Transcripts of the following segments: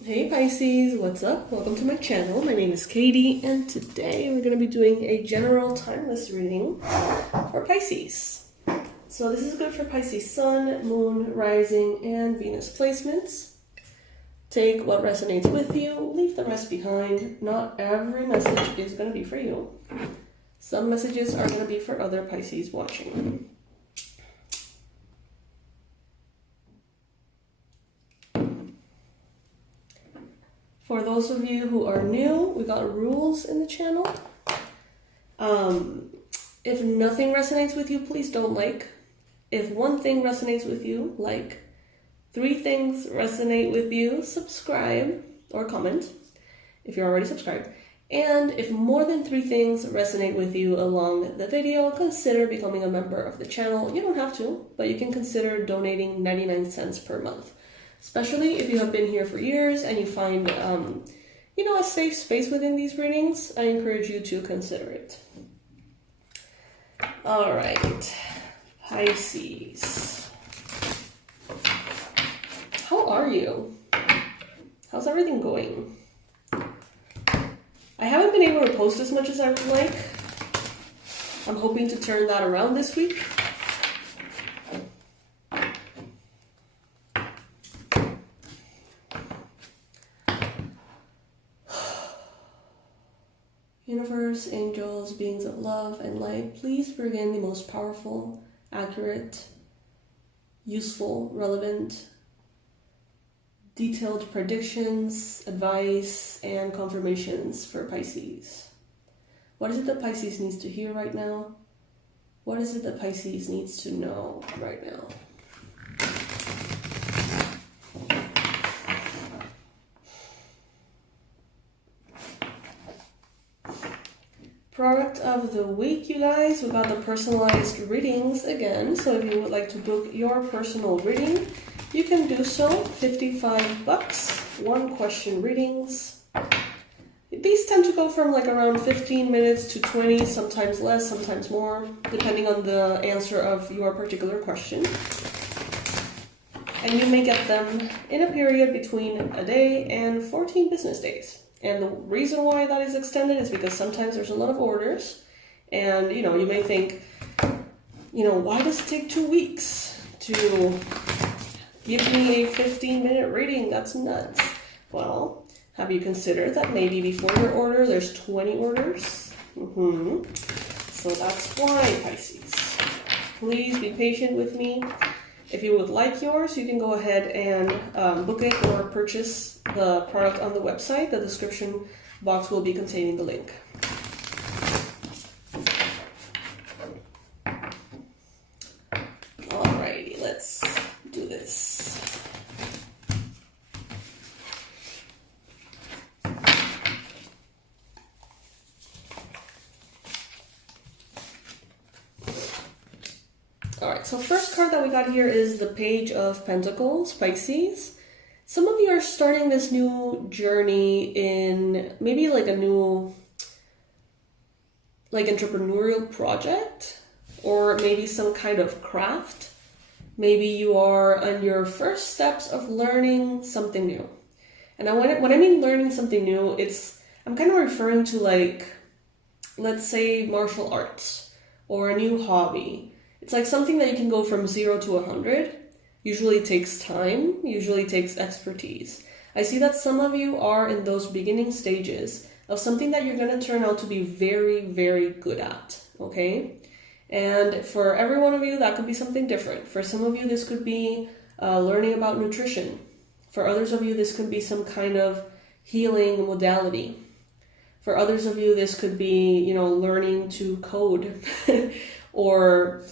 Hey Pisces, what's up? Welcome to my channel. My name is Katie, and today we're going to be doing a general timeless reading for Pisces. So this is good for Pisces Sun, Moon, Rising, and Venus placements. Take what resonates with you, leave the rest behind. Not every message is going to be for you. Some messages are going to be for other Pisces watching. For those of you who are new, we got rules in the channel. If nothing resonates with you, please don't like. If one thing resonates with you, like. 3 things resonate with you, subscribe or comment if you're already subscribed. And if more than 3 things resonate with you along the video, consider becoming a member of the channel. You don't have to, but you can consider donating 99 cents per month. Especially if you have been here for years and you find, a safe space within these readings, I encourage you to consider it. All right, Pisces. How are you? How's everything going? I haven't been able to post as much as I would like. I'm hoping to turn that around this week. Universe, angels, beings of love and light, please bring in the most powerful, accurate, useful, relevant, detailed predictions, advice, and confirmations for Pisces. What is it that Pisces needs to hear right now? What is it that Pisces needs to know right now? Product of the week, you guys. We got the personalized readings again. So if you would like to book your personal reading, you can do so. $55, 1 question readings. These tend to go from like around 15 minutes to 20, sometimes less, sometimes more, depending on the answer of your particular question. And you may get them in a period between a day and 14 business days. And the reason why that is extended is because sometimes there's a lot of orders. And, you may think, why does it take 2 weeks to give me a 15-minute reading? That's nuts. Well, have you considered that maybe before your order, there's 20 orders? So that's why, Pisces. Please be patient with me. If you would like yours, you can go ahead and book it or purchase the product on the website. The description box will be containing the link. Alrighty, let's do this. Alright, so first card that we got here is the Page of Pentacles, Pisces. Some of you are starting this new journey in maybe like a new entrepreneurial project, or maybe some kind of craft. Maybe you are on your first steps of learning something new. And when I mean learning something new, I'm kind of referring to let's say martial arts or a new hobby. It's like something that you can go from 0 to 100. Usually takes time, usually takes expertise. I see that some of you are in those beginning stages of something that you're going to turn out to be very, very good at, okay? And for every one of you, that could be something different. For some of you, this could be learning about nutrition. For others of you, this could be some kind of healing modality. For others of you, this could be, learning to code or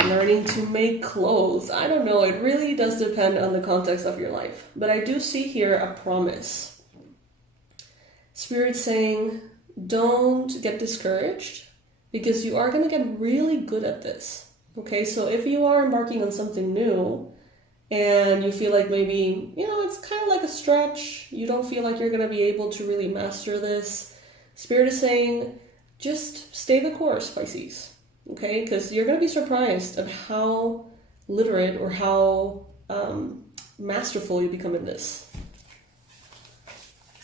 learning to make clothes. I don't know. It really does depend on the context of your life. But I do see here a promise. Spirit saying, don't get discouraged because you are going to get really good at this. Okay, so if you are embarking on something new and you feel like maybe, it's kind of like a stretch, you don't feel like you're going to be able to really master this, Spirit is saying, just stay the course, Pisces. Okay, because you're going to be surprised at how literate or how masterful you become in this.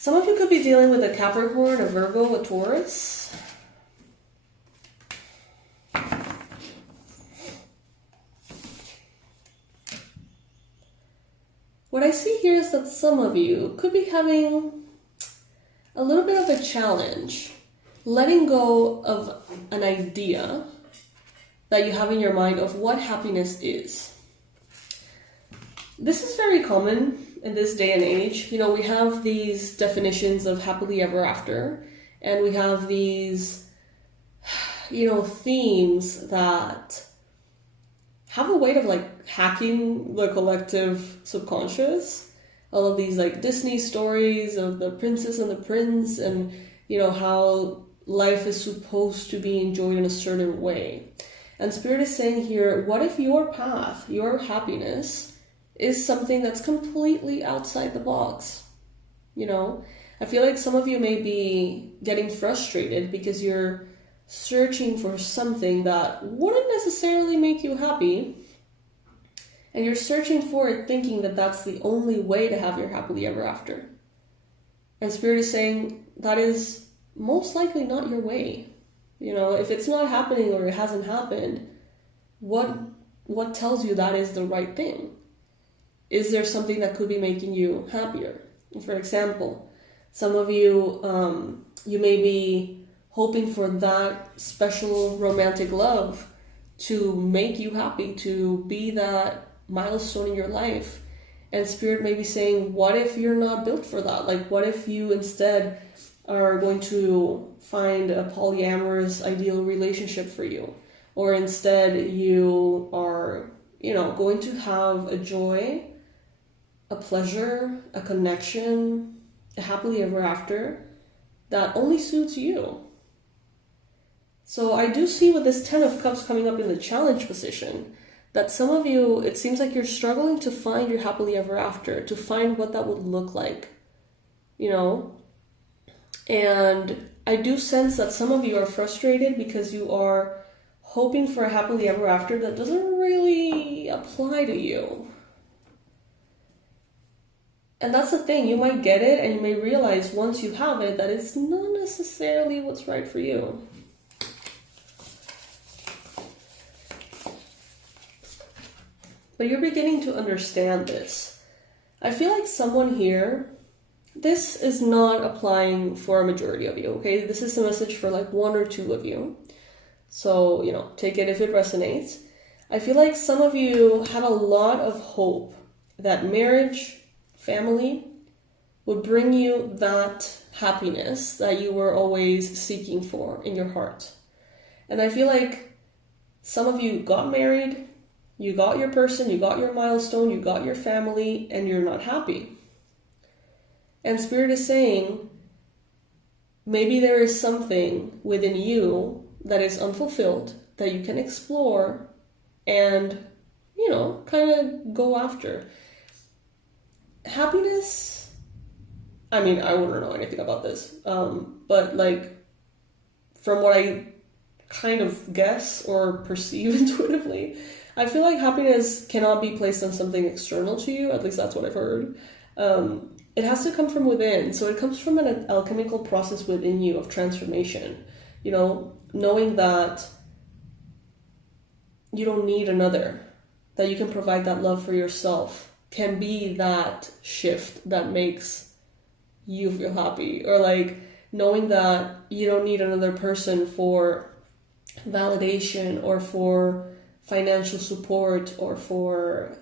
Some of you could be dealing with a Capricorn, a Virgo, a Taurus. What I see here is that some of you could be having a little bit of a challenge, letting go of an idea that you have in your mind of what happiness is. This is very common in this day and age. You know, we have these definitions of happily ever after, and we have these, themes that have a way of like hacking the collective subconscious. All of these like Disney stories of the princess and the prince, and how life is supposed to be enjoyed in a certain way. And Spirit is saying here, what if your path, your happiness, is something that's completely outside the box? I feel like some of you may be getting frustrated because you're searching for something that wouldn't necessarily make you happy, and you're searching for it thinking that that's the only way to have your happily ever after. And Spirit is saying that is most likely not your way. If it's not happening or it hasn't happened, what tells you that is the right thing? Is there something that could be making you happier? For example, some of you, you may be hoping for that special romantic love to make you happy, to be that milestone in your life. And Spirit may be saying, what if you're not built for that? Like, what if you instead are going to find a polyamorous ideal relationship for you? Or instead you are, going to have a joy, a pleasure, a connection, a happily ever after that only suits you. So I do see with this 10 of Cups coming up in the challenge position, that some of you, it seems like you're struggling to find your happily ever after, to find what that would look like, And I do sense that some of you are frustrated because you are hoping for a happily ever after that doesn't really apply to you. And that's the thing, you might get it and you may realize once you have it that it's not necessarily what's right for you. But you're beginning to understand this. I feel like someone here, this is not applying for a majority of you, okay? This is a message for like one or two of you. So, take it if it resonates. I feel like some of you had a lot of hope that marriage, family, would bring you that happiness that you were always seeking for in your heart. And I feel like some of you got married, you got your person, you got your milestone, you got your family, and you're not happy. And Spirit is saying, maybe there is something within you that is unfulfilled that you can explore and, kind of go after. Happiness, I mean, I wouldn't know anything about this, but like, from what I kind of guess or perceive intuitively, I feel like happiness cannot be placed on something external to you, at least that's what I've heard. It has to come from within, so it comes from an alchemical process within you of transformation, knowing that you don't need another, that you can provide that love for yourself, can be that shift that makes you feel happy, or like knowing that you don't need another person for validation or for financial support or for,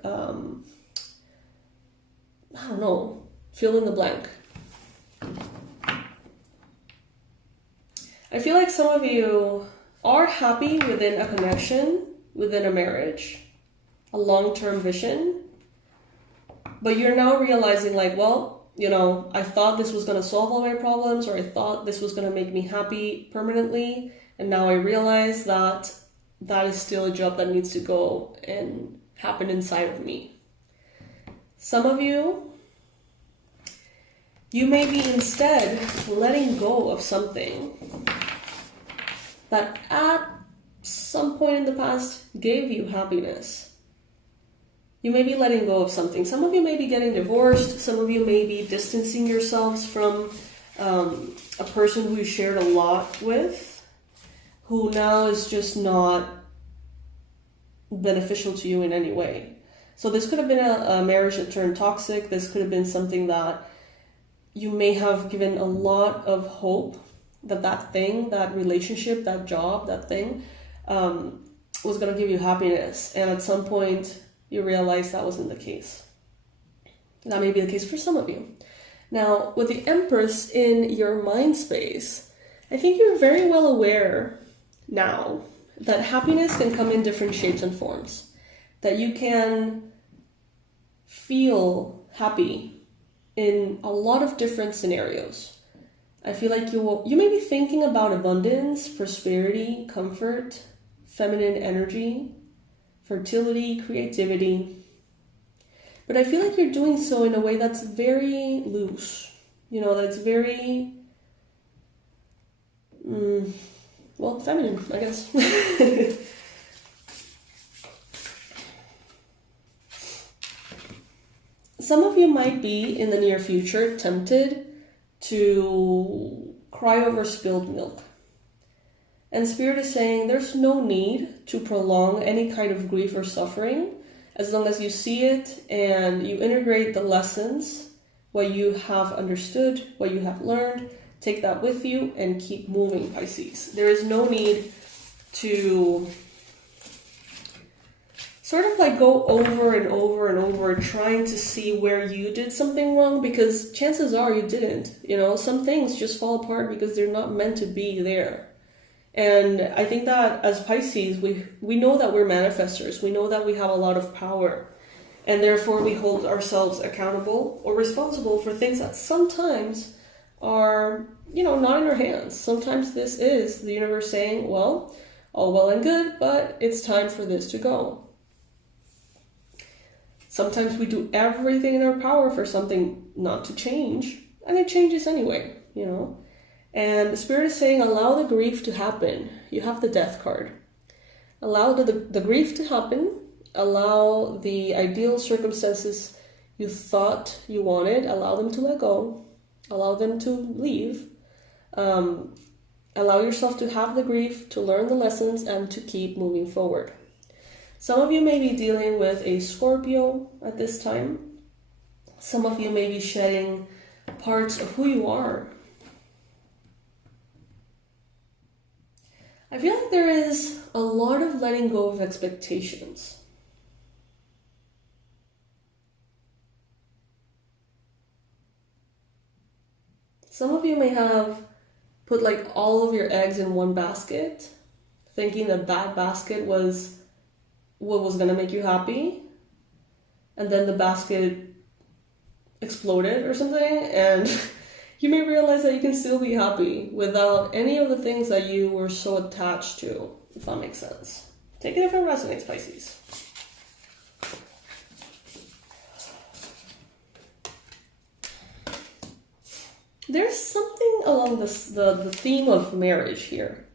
fill in the blank. I feel like some of you are happy within a connection, within a marriage, a long-term vision, but you're now realizing like, I thought this was going to solve all my problems, or I thought this was going to make me happy permanently, and now I realize that that is still a job that needs to go and happen inside of me. Some of you may be instead letting go of something that at some point in the past gave you happiness. You may be letting go of something. Some of you may be getting divorced. Some of you may be distancing yourselves from a person who you shared a lot with, who now is just not beneficial to you in any way. So this could have been a marriage that turned toxic. This could have been something that you may have given a lot of hope that thing, that relationship, that job, that thing was going to give you happiness. And at some point, you realize that wasn't the case. That may be the case for some of you. Now, with the Empress in your mind space, I think you're very well aware now that happiness can come in different shapes and forms. That you can feel happy in a lot of different scenarios. I feel like you may be thinking about abundance, prosperity, comfort, feminine energy, fertility, creativity. But I feel like you're doing so in a way that's very loose. You know, that's very, feminine, I guess. Some of you might be, in the near future, tempted to cry over spilled milk. And Spirit is saying there's no need to prolong any kind of grief or suffering as long as you see it and you integrate the lessons, what you have understood, what you have learned, take that with you and keep moving, Pisces. There is no need to sort of like go over and over and over trying to see where you did something wrong, because chances are you didn't. You know, some things just fall apart because they're not meant to be there. And I think that as Pisces, we know that we're manifestors. We know that we have a lot of power. And therefore we hold ourselves accountable or responsible for things that sometimes are, not in our hands. Sometimes this is the universe saying, well, all well and good, but it's time for this to go. Sometimes we do everything in our power for something not to change, and it changes anyway, And the Spirit is saying, allow the grief to happen. You have the Death card. Allow the grief to happen. Allow the ideal circumstances you thought you wanted. Allow them to let go. Allow them to leave. Allow yourself to have the grief, to learn the lessons, and to keep moving forward. Some of you may be dealing with a Scorpio at this time. Some of you may be shedding parts of who you are. I feel like there is a lot of letting go of expectations. Some of you may have put like all of your eggs in one basket, thinking that basket was what was going to make you happy, and then the basket exploded or something, and you may realize that you can still be happy without any of the things that you were so attached to, if that makes sense. Take it if it resonates, Pisces. There's something along the theme of marriage here.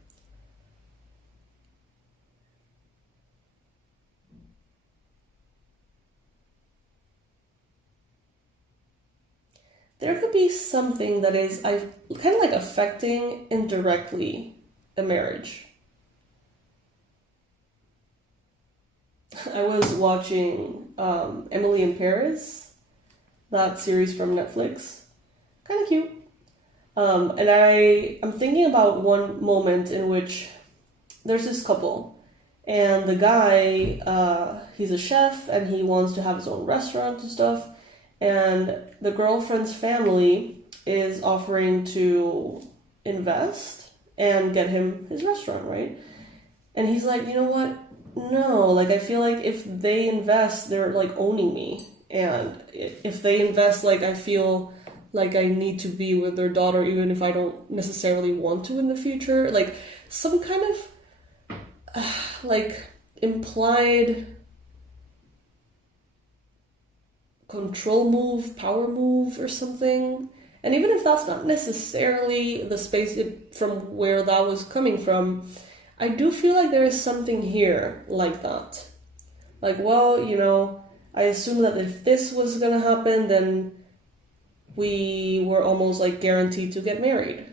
There could be something that is kind of like affecting indirectly a marriage. I was watching Emily in Paris, that series from Netflix. Kind of cute. And I'm thinking about one moment in which there's this couple, and the guy, he's a chef, and he wants to have his own restaurant and stuff. And the girlfriend's family is offering to invest and get him his restaurant, right? And he's like, you know what? No, like I feel like if they invest, they're like owning me. And if they invest, like I feel like I need to be with their daughter even if I don't necessarily want to in the future. Like some kind of like implied control move, power move or something. And even if that's not necessarily the space from where that was coming from, I do feel like there is something here like that. Like, well, I assumed that if this was going to happen, then we were almost like guaranteed to get married,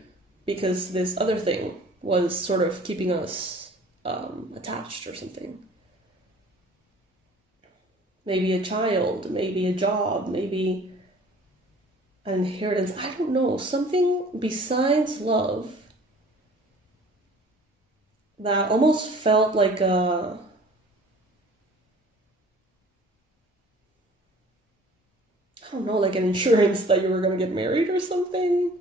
because this other thing was sort of keeping us attached or something. Maybe a child, maybe a job, maybe an inheritance. I don't know. Something besides love that almost felt like a... I don't know, like an insurance that you were going to get married or something.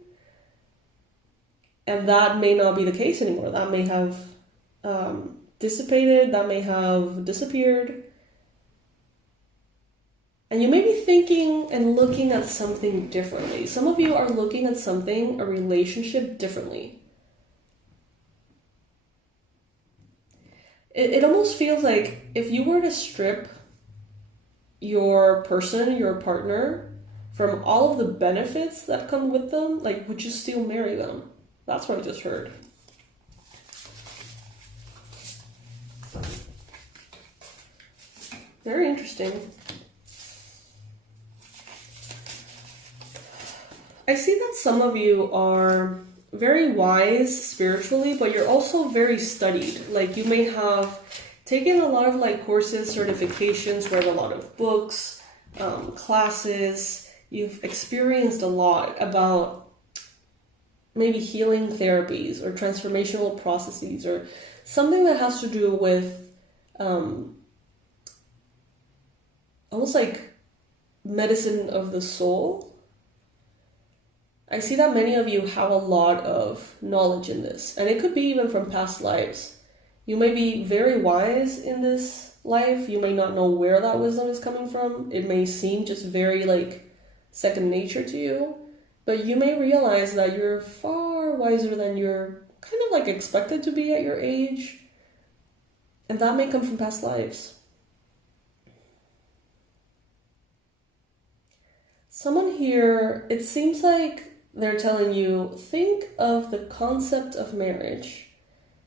And that may not be the case anymore. That may have dissipated. That may have disappeared. And you may be thinking and looking at something differently. Some of you are looking at something, a relationship, differently. It almost feels like if you were to strip your person, your partner, from all of the benefits that come with them, like, would you still marry them? That's what I just heard. Very interesting. I see that some of you are very wise spiritually, but you're also very studied. Like, you may have taken a lot of like courses, certifications, read a lot of books, classes. You've experienced a lot about maybe healing therapies or transformational processes or something that has to do with almost like medicine of the soul. I see that many of you have a lot of knowledge in this, and it could be even from past lives. You may be very wise in this life. You may not know where that wisdom is coming from. It may seem just very like second nature to you, but you may realize that you're far wiser than you're kind of like expected to be at your age, and that may come from past lives. Someone here, it seems like they're telling you, think of the concept of marriage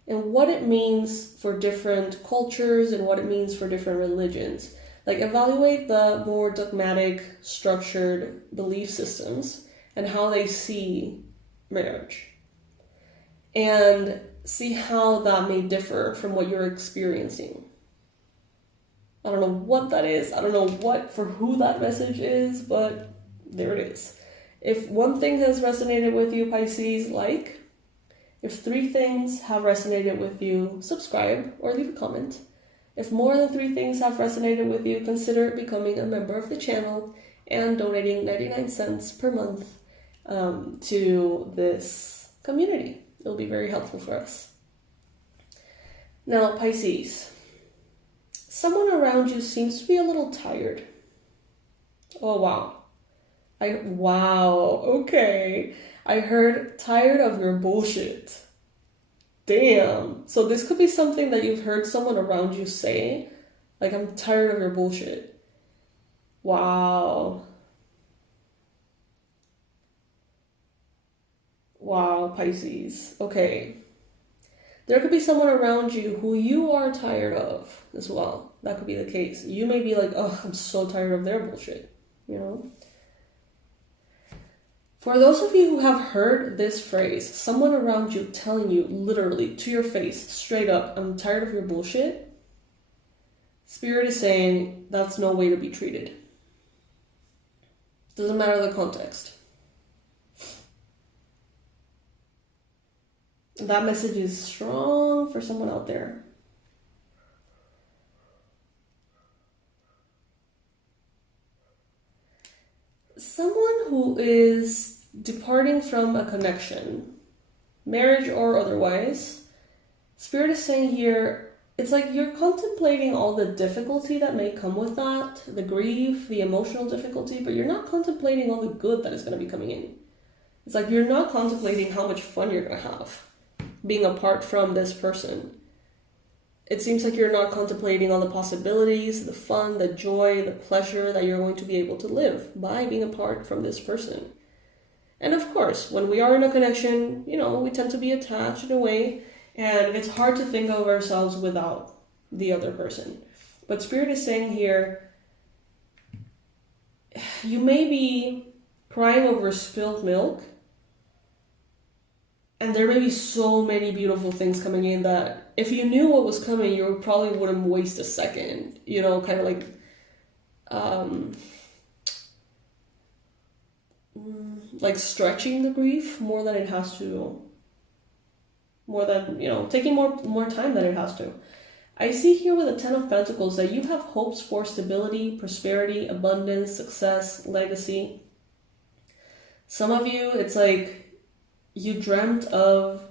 and what it means for different cultures and what it means for different religions. Like, evaluate the more dogmatic, structured belief systems and how they see marriage. And see how that may differ from what you're experiencing. I don't know what that is. I don't know for who that message is, but there it is. If one thing has resonated with you, Pisces, like. If 3 things have resonated with you, subscribe or leave a comment. If more than 3 things have resonated with you, consider becoming a member of the channel and donating 99 cents per month to this community. It'll be very helpful for us. Now, Pisces, someone around you seems to be a little tired. Oh, wow. Okay. I heard tired of your bullshit. Damn. So this could be something that you've heard someone around you say. Like, I'm tired of your bullshit. Wow. Wow, Pisces. Okay. There could be someone around you who you are tired of as well. That could be the case. You may be like, oh, I'm so tired of their bullshit. You know? For those of you who have heard this phrase, someone around you telling you literally to your face, straight up, I'm tired of your bullshit, Spirit is saying that's no way to be treated. Doesn't matter the context. That message is strong for someone out there. Someone who is departing from a connection, marriage or otherwise, Spirit is saying here, it's like you're contemplating all the difficulty that may come with that, the grief, the emotional difficulty, but you're not contemplating all the good that is going to be coming in. It's like you're not contemplating how much fun you're going to have being apart from this person. It seems like you're not contemplating all the possibilities, the fun, the joy, the pleasure that you're going to be able to live by being apart from this person. And of course, when we are in a connection, you know, we tend to be attached in a way, and it's hard to think of ourselves without the other person. But Spirit is saying here, you may be crying over spilled milk, and there may be so many beautiful things coming in that if you knew what was coming, you probably wouldn't waste a second, you know, kind of like stretching the grief more than it has to, more than, you know, taking more time than it has to. I see here with the Ten of Pentacles that you have hopes for stability, prosperity, abundance, success, legacy. Some of you, it's like you dreamt of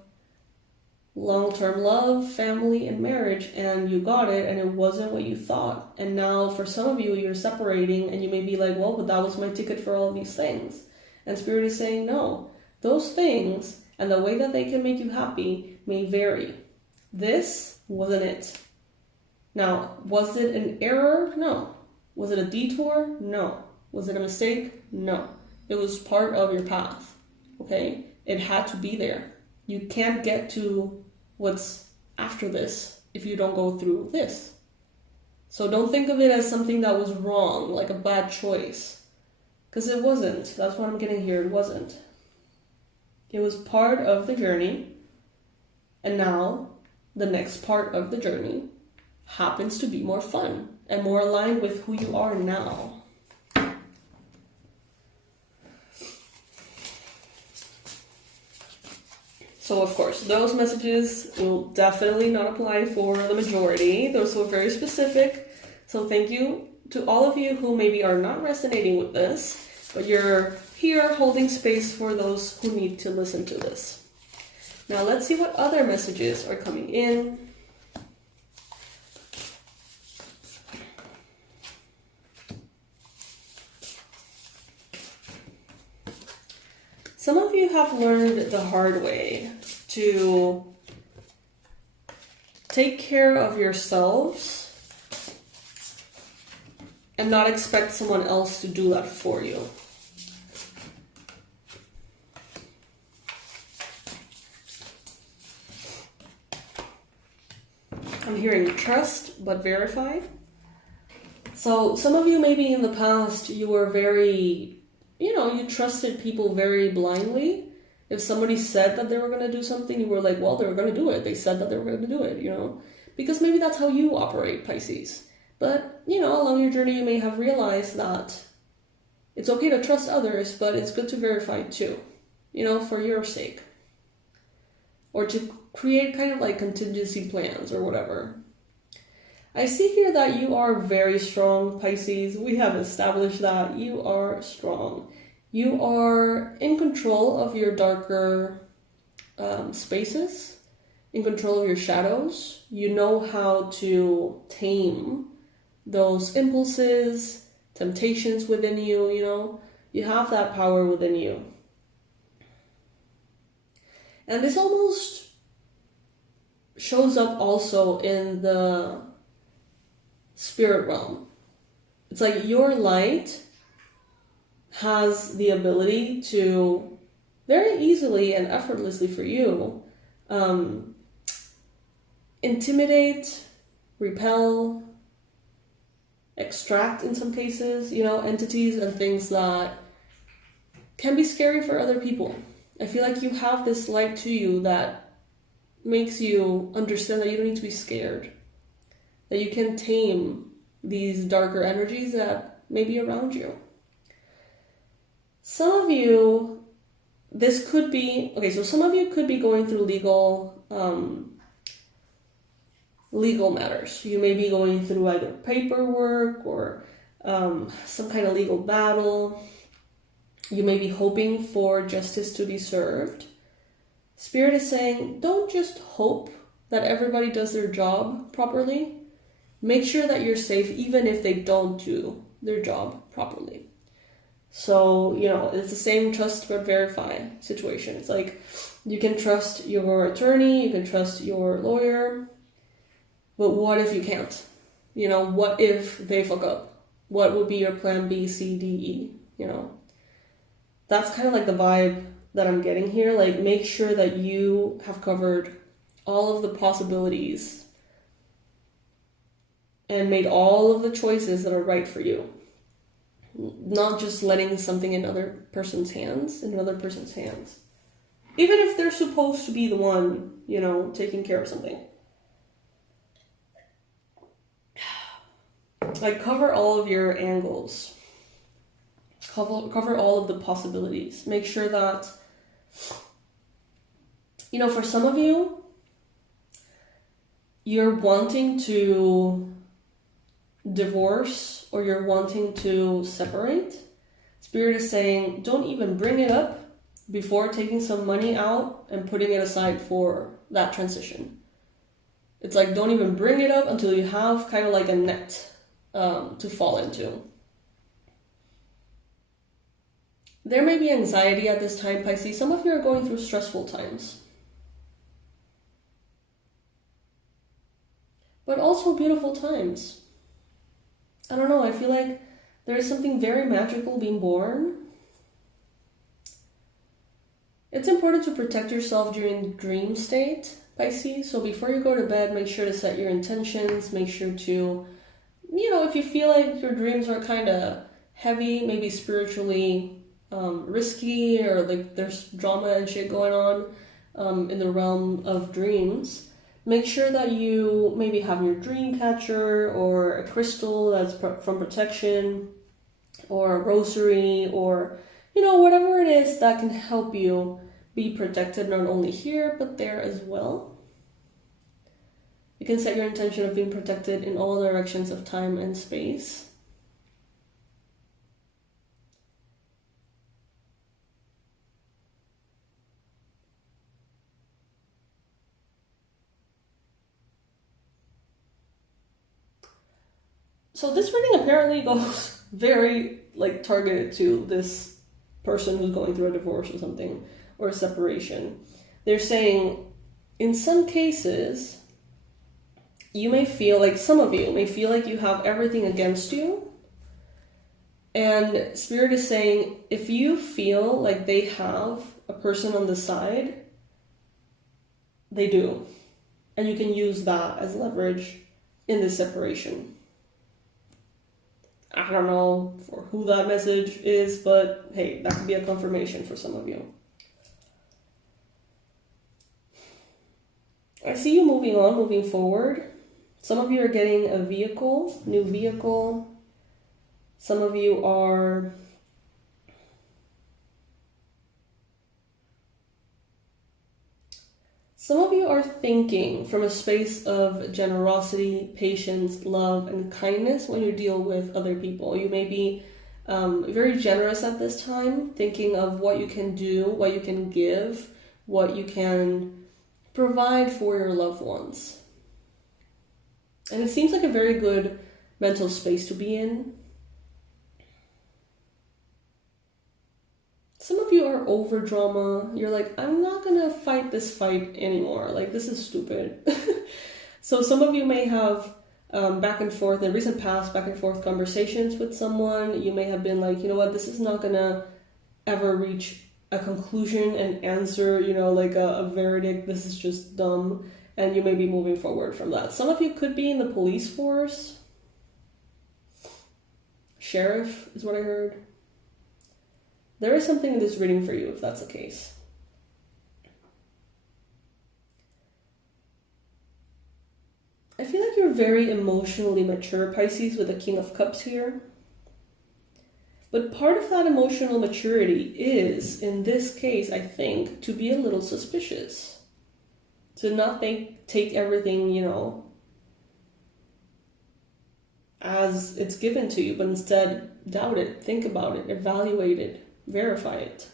long-term love, family, and marriage, and you got it, and it wasn't what you thought. And now for some of you, you're separating, and you may be like, well, but that was my ticket for all of these things. And Spirit is saying, no, those things and the way that they can make you happy may vary. This wasn't it. Now, was it an error? No. Was it a detour? No. Was it a mistake? No. It was part of your path, okay? It had to be there. You can't get to what's after this if you don't go through this. So don't think of it as something that was wrong, like a bad choice. Because it wasn't. That's what I'm getting here. It wasn't. It was part of the journey. And now, the next part of the journey happens to be more fun and more aligned with who you are now. So of course, those messages will definitely not apply for the majority. Those were very specific. So thank you to all of you who maybe are not resonating with this, but you're here holding space for those who need to listen to this. Now let's see what other messages are coming in. Some of you have learned the hard way to take care of yourselves and not expect someone else to do that for you. I'm hearing trust but verify. So some of you maybe in the past you were very, you trusted people very blindly. If somebody said that they were going to do something, you were like, well, they were going to do it. They said that they were going to do it, because maybe that's how you operate, Pisces. But, along your journey, you may have realized that it's okay to trust others, but it's good to verify too, for your sake. Or to create kind of like contingency plans or whatever. I see here that you are very strong, Pisces. We have established that you are strong. You are in control of your darker spaces, in control of your shadows. You know how to tame those impulses, temptations within you, You have that power within you. And this almost shows up also in the spirit realm. It's like your light has the ability to very easily and effortlessly for you intimidate, repel, extract in some cases, entities and things that can be scary for other people. I feel like you have this light to you that makes you understand that you don't need to be scared, that you can tame these darker energies that may be around you. Some of you, some of you could be going through legal matters. You may be going through either paperwork or some kind of legal battle. You may be hoping for justice to be served. Spirit is saying, don't just hope that everybody does their job properly. Make sure that you're safe even if they don't do their job properly. So, it's the same trust but verify situation. It's like you can trust your attorney, you can trust your lawyer, but what if you can't? What if they fuck up? What would be your plan B, C, D, E? That's kind of like the vibe that I'm getting here. Like, make sure that you have covered all of the possibilities and made all of the choices that are right for you. not just letting something in another person's hands. Even if they're supposed to be the one, you know, taking care of something. Like, cover all of your angles. Cover all of the possibilities. Make sure that, you know, for some of you, you're wanting to divorce or you're wanting to separate. Spirit is saying, don't even bring it up before taking some money out and putting it aside for that transition. It's like, don't even bring it up until you have kind of like a net to fall into. There may be anxiety at this time, Pisces. Some of you are going through stressful times. But also beautiful times. I don't know, I feel like there is something very magical being born. It's important to protect yourself during dream state, Pisces. So before you go to bed, make sure to set your intentions. Make sure to, you know, if you feel like your dreams are kind of heavy, maybe spiritually risky, or like there's drama and shit going on in the realm of dreams, make sure that you maybe have your dream catcher or a crystal that's from protection, or a rosary, or, you know, whatever it is that can help you be protected not only here but there as well. You can set your intention of being protected in all directions of time and space. So this reading apparently goes very like targeted to this person who's going through a divorce or something, or a separation. They're saying in some cases you may feel like, some of you may feel like you have everything against you, and Spirit is saying if you feel like they have a person on the side, they do, and you can use that as leverage in this separation. I don't know for who that message is, but hey, that could be a confirmation for some of you. I see you moving on, moving forward. Some of you are getting a vehicle, new vehicle. Some of you are thinking from a space of generosity, patience, love, and kindness when you deal with other people. You may be very generous at this time, thinking of what you can do, what you can give, what you can provide for your loved ones. And it seems like a very good mental space to be in. Some of you are over drama. You're like, I'm not gonna fight this fight anymore. Like, this is stupid. So some of you may have back and forth, in the recent past, back and forth conversations with someone. You may have been like, you know what, this is not gonna ever reach a conclusion and answer, you know, like a verdict. This is just dumb. And you may be moving forward from that. Some of you could be in the police force. Sheriff is what I heard. There is something in this reading for you if that's the case. I feel like you're very emotionally mature, Pisces, with the King of Cups here. But part of that emotional maturity is, in this case, I think, to be a little suspicious. To not take everything, you know, as it's given to you, but instead doubt it, think about it, evaluate it, verify it.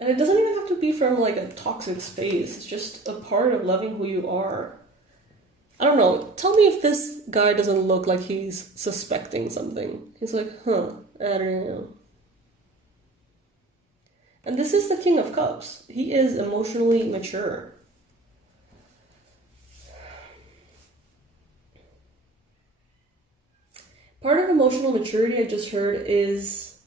And it doesn't even have to be from like a toxic space. It's just a part of loving who you are. I don't know. Tell me if this guy doesn't look like he's suspecting something. He's like, I don't know. And this is the King of Cups. He is emotionally mature. Part of emotional maturity, I just heard, is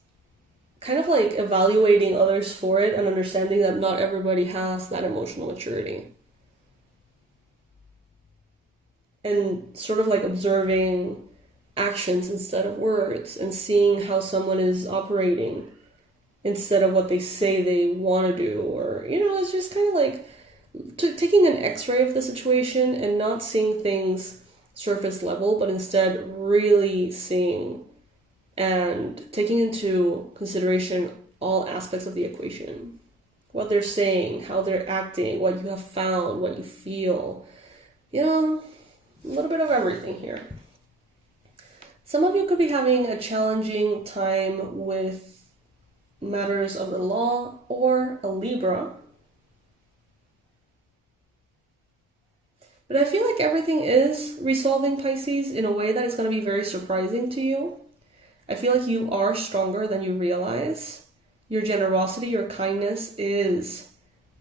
kind of like evaluating others for it and understanding that not everybody has that emotional maturity. And sort of like observing actions instead of words, and seeing how someone is operating instead of what they say they want to do. Or, it's just kind of like taking an x-ray of the situation and not seeing things surface level, but instead really seeing and taking into consideration all aspects of the equation. What they're saying, how they're acting, what you have found, what you feel. A little bit of everything here. Some of you could be having a challenging time with matters of the law or a Libra. But I feel like everything is resolving, Pisces, in a way that is going to be very surprising to you. I feel like you are stronger than you realize. Your generosity, your kindness is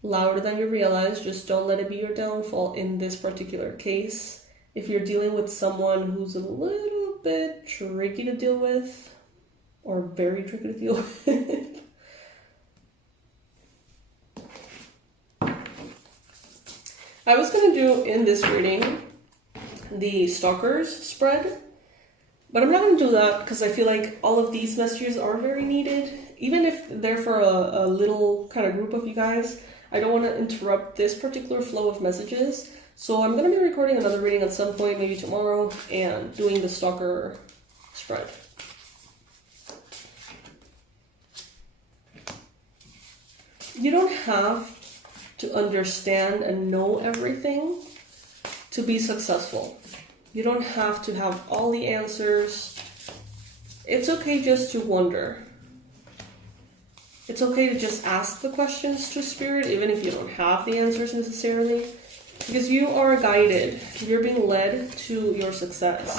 louder than you realize. Just don't let it be your downfall in this particular case. If you're dealing with someone who's a little bit tricky to deal with, or very tricky to deal with, I was going to do in this reading the stalkers spread, but I'm not going to do that because I feel like all of these messages are very needed. Even if they're for a little kind of group of you guys, I don't want to interrupt this particular flow of messages. So I'm going to be recording another reading at some point, maybe tomorrow, and doing the stalker spread. You don't have to understand and know everything to be successful. You don't have to have all the answers. It's okay just to wonder. It's okay to just ask the questions to Spirit, even if you don't have the answers necessarily, because you are guided. You're being led to your success.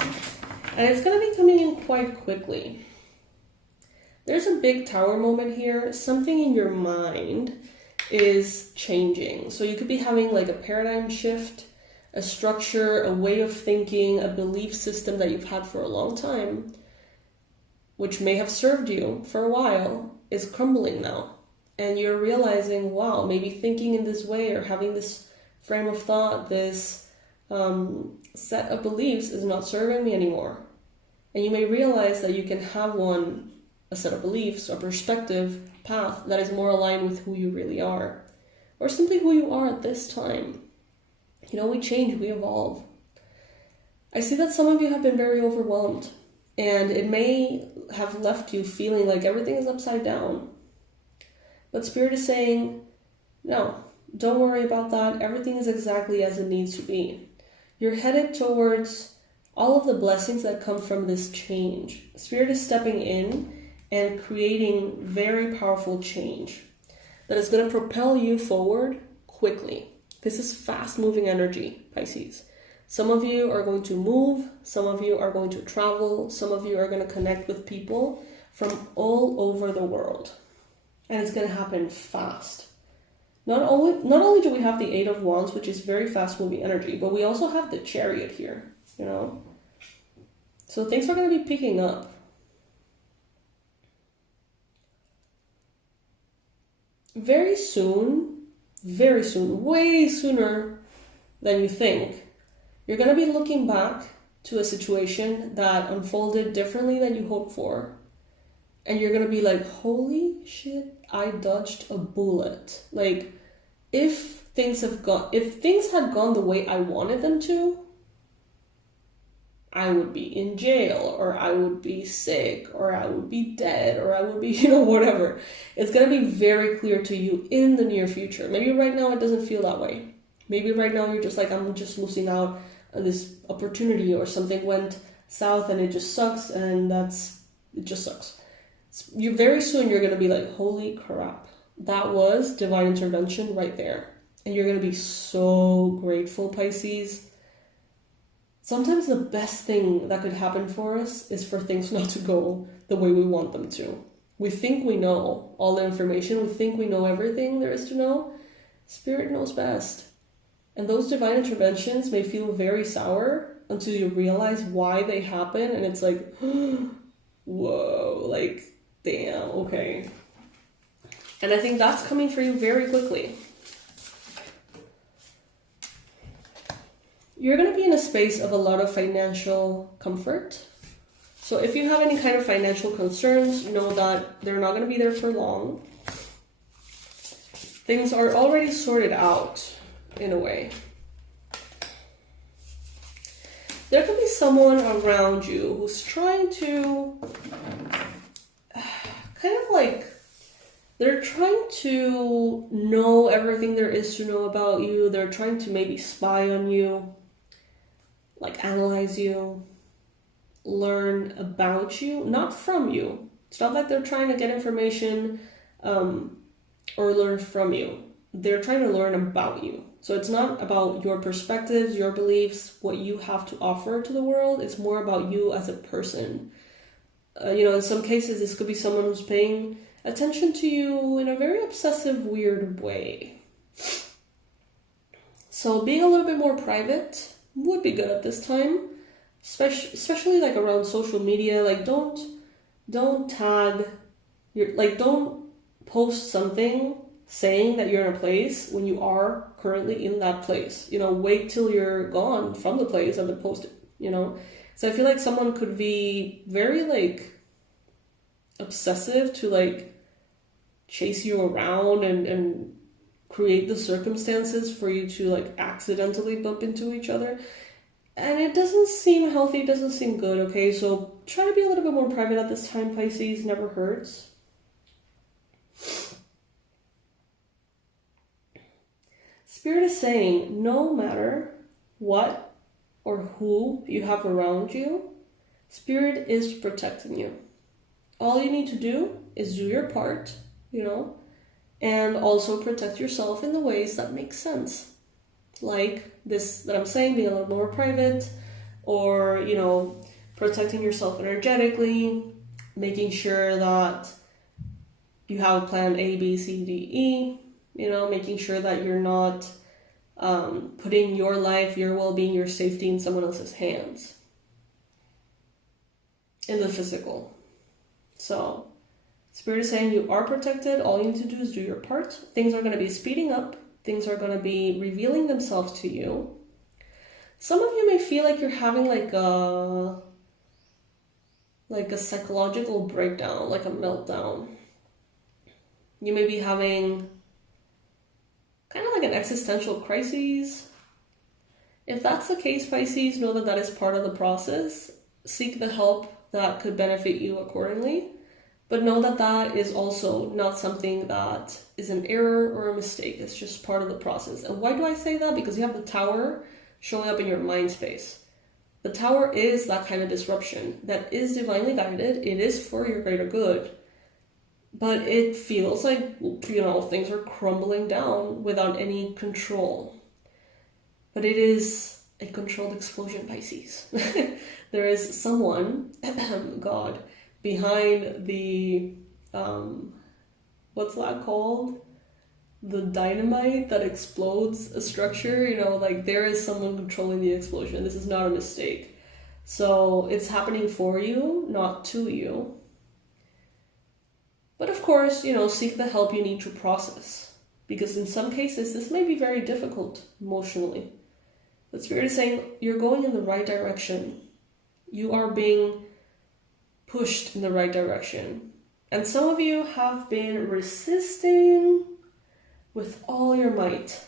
And it's going to be coming in quite quickly. There's a big tower moment here. Something in your mind is changing. So you could be having like a paradigm shift, a structure, a way of thinking, a belief system that you've had for a long time, which may have served you for a while, is crumbling now. And you're realizing, wow, maybe thinking in this way or having this frame of thought, this set of beliefs is not serving me anymore. And you may realize that you can have a set of beliefs, a perspective, path that is more aligned with who you really are, or simply who you are at this time. We change, we evolve. I see that some of you have been very overwhelmed, and it may have left you feeling like everything is upside down. But Spirit is saying, no, don't worry about that. Everything is exactly as it needs to be. You're headed towards all of the blessings that come from this change. Spirit is stepping in and creating very powerful change that is going to propel you forward quickly. This is fast-moving energy, Pisces. Some of you are going to move, some of you are going to travel, some of you are going to connect with people from all over the world. And it's going to happen fast. Not only do we have the Eight of Wands, which is very fast-moving energy, but we also have the Chariot here, So things are going to be picking up. Very soon, way sooner than you think, you're going to be looking back to a situation that unfolded differently than you hoped for. And you're going to be like, holy shit, I dodged a bullet. Like, if things had gone the way I wanted them to, I would be in jail, or I would be sick, or I would be dead, or I would be, whatever. It's going to be very clear to you in the near future. Maybe right now it doesn't feel that way. Maybe right now you're just like, I'm just losing out on this opportunity, or something went south and it just sucks, and it just sucks. Very soon you're going to be like, holy crap, that was divine intervention right there. And you're going to be so grateful, Pisces. Sometimes the best thing that could happen for us is for things not to go the way we want them to. We think we know all the information. We think we know everything there is to know. Spirit knows best. And those divine interventions may feel very sour until you realize why they happen. And it's like, whoa, like, damn, okay. And I think that's coming for you very quickly. You're going to be in a space of a lot of financial comfort, So if you have any kind of financial concerns, know that they're not going to be there for long. Things are already sorted out in a way. There could be someone around you who's trying to kind of like, they're trying to know everything there is to know about you. They're trying to maybe spy on you, like analyze you, learn about you, not from you. It's not like they're trying to get information or learn from you. They're trying to learn about you. So it's not about your perspectives, your beliefs, what you have to offer to the world. It's more about you as a person. In some cases, this could be someone who's paying attention to you in a very obsessive, weird way. So being a little bit more private would be good at this time, especially like around social media. Like don't tag don't post something saying that you're in a place when you are currently in that place. Wait till you're gone from the place and then post it. So I feel like someone could be very like obsessive to like chase you around and create the circumstances for you to like accidentally bump into each other. And it doesn't seem healthy, it doesn't seem good, okay? So try to be a little bit more private at this time, Pisces. Never hurts. Spirit is saying, no matter what or who you have around you, Spirit is protecting you. All you need to do is do your part, and also protect yourself in the ways that make sense. Like this that I'm saying, being a little more private, or, protecting yourself energetically, making sure that you have a plan A, B, C, D, E, making sure that you're not putting your life, your well-being, your safety in someone else's hands in the physical. So Spirit is saying you are protected. All you need to do is do your part. Things are going to be speeding up. Things are going to be revealing themselves to you. Some of you may feel like you're having like a psychological breakdown, like a meltdown. You may be having kind of like an existential crisis. If that's the case, Pisces, know that that is part of the process. Seek the help that could benefit you accordingly. But know that that is also not something that is an error or a mistake. It's just part of the process. And why do I say that? Because you have the Tower showing up in your mind space. The Tower is that kind of disruption that is divinely guided. It is for your greater good. But it feels like, things are crumbling down without any control. But it is a controlled explosion, Pisces. There is someone, God, behind the, what's that called? The dynamite that explodes a structure, there is someone controlling the explosion. This is not a mistake. So it's happening for you, not to you. But of course, seek the help you need to process. Because in some cases, this may be very difficult emotionally. But Spirit is saying you're going in the right direction. You are being pushed in the right direction. And some of you have been resisting with all your might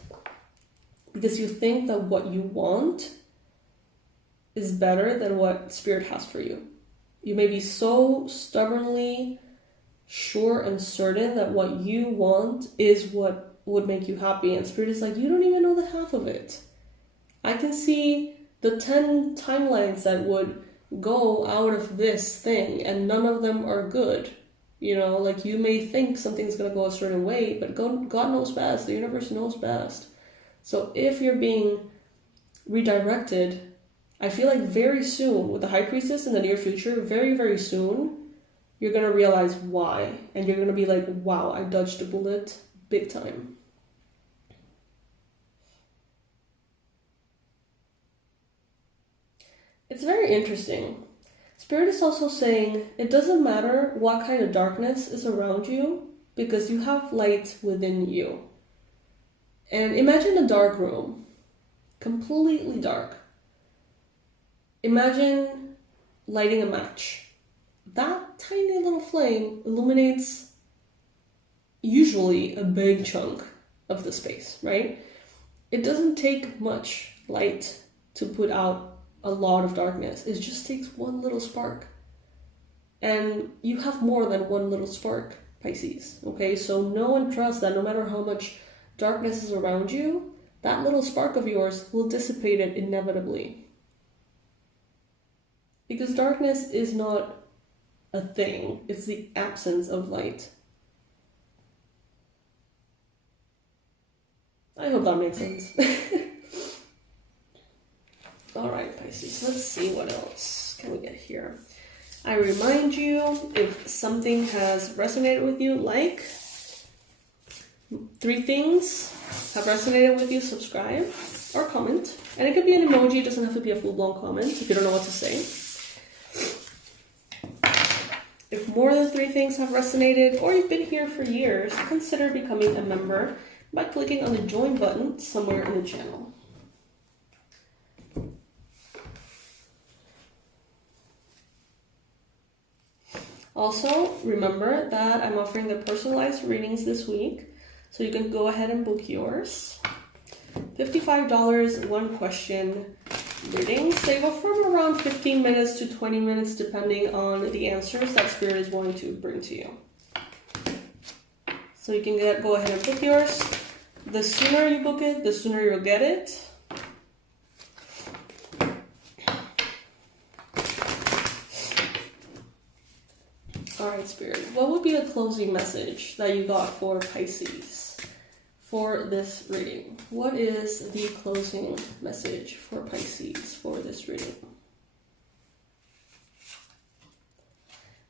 because you think that what you want is better than what Spirit has for you. You may be so stubbornly sure and certain that what you want is what would make you happy, and Spirit is like, you don't even know the half of it. I can see the 10 timelines that would go out of this thing, and none of them are good. You may think something's going to go a certain way, but God knows best. The universe knows best. So if you're being redirected, I feel like very soon, with the High Priestess in the near future, very, very soon, you're going to realize why. And you're going to be like, wow, I dodged a bullet big time. It's very interesting. Spirit is also saying it doesn't matter what kind of darkness is around you because you have light within you. And imagine a dark room, completely dark. Imagine lighting a match. that tiny little flame illuminates usually a big chunk of the space, right? It doesn't take much light to put out a lot of darkness. It just takes one little spark. And you have more than one little spark, Pisces, okay? So know and trust that no matter how much darkness is around you, that little spark of yours will dissipate it inevitably. Because darkness is not a thing, it's the absence of light. I hope that makes sense. Alright, Pisces, let's see what else can we get here. I remind you, if something has resonated with you, like 3 things have resonated with you, subscribe or comment. And it could be an emoji, it doesn't have to be a full-blown comment if you don't know what to say. If more than 3 things have resonated, or you've been here for years, consider becoming a member by clicking on the join button somewhere in the channel. Also, remember that I'm offering the personalized readings this week, so you can go ahead and book yours. $55, 1 question readings. They go from around 15 minutes to 20 minutes, depending on the answers that Spirit is wanting to bring to you. So you can go ahead and book yours. The sooner you book it, the sooner you'll get it. Alright, Spirit, what would be the closing message that you got for Pisces for this reading? What is the closing message for Pisces for this reading?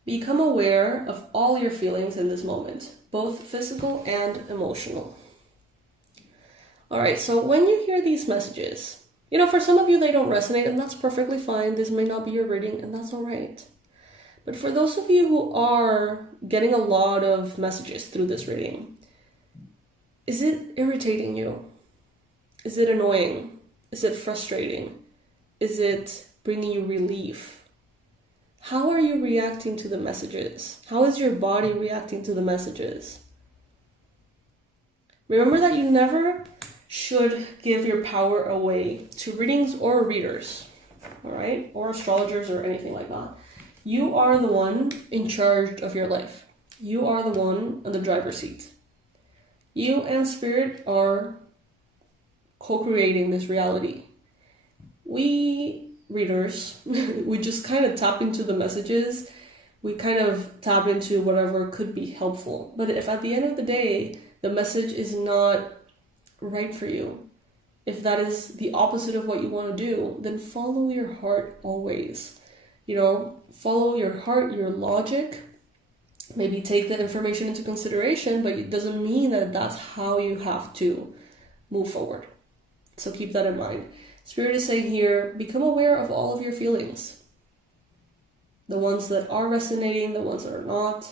Become aware of all your feelings in this moment, both physical and emotional. Alright, so when you hear these messages, for some of you they don't resonate, and that's perfectly fine. This may not be your reading, and that's alright. But for those of you who are getting a lot of messages through this reading, is it irritating you? Is it annoying? Is it frustrating? Is it bringing you relief? How are you reacting to the messages? How is your body reacting to the messages? Remember that you never should give your power away to readings or readers, all right? Or astrologers or anything like that. You are the one in charge of your life. You are the one on the driver's seat. You and Spirit are co-creating this reality. We readers, we just kind of tap into the messages. We kind of tap into whatever could be helpful. But if at the end of the day, the message is not right for you, if that is the opposite of what you want to do, then follow your heart always. Follow your heart, your logic. Maybe take that information into consideration, but it doesn't mean that that's how you have to move forward. So keep that in mind. Spirit is saying here, become aware of all of your feelings. The ones that are resonating, the ones that are not.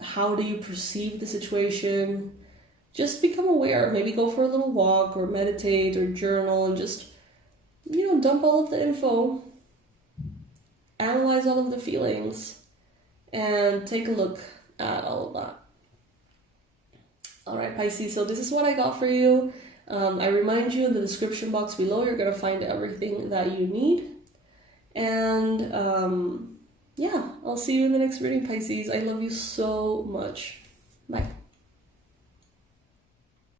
How do you perceive the situation? Just become aware. Maybe go for a little walk or meditate or journal and just, dump all of the info. Analyze all of the feelings and take a look at all of that. Alright, Pisces, so this is what I got for you. I remind you in the description box below, you're going to find everything that you need. And I'll see you in the next reading, Pisces. I love you so much.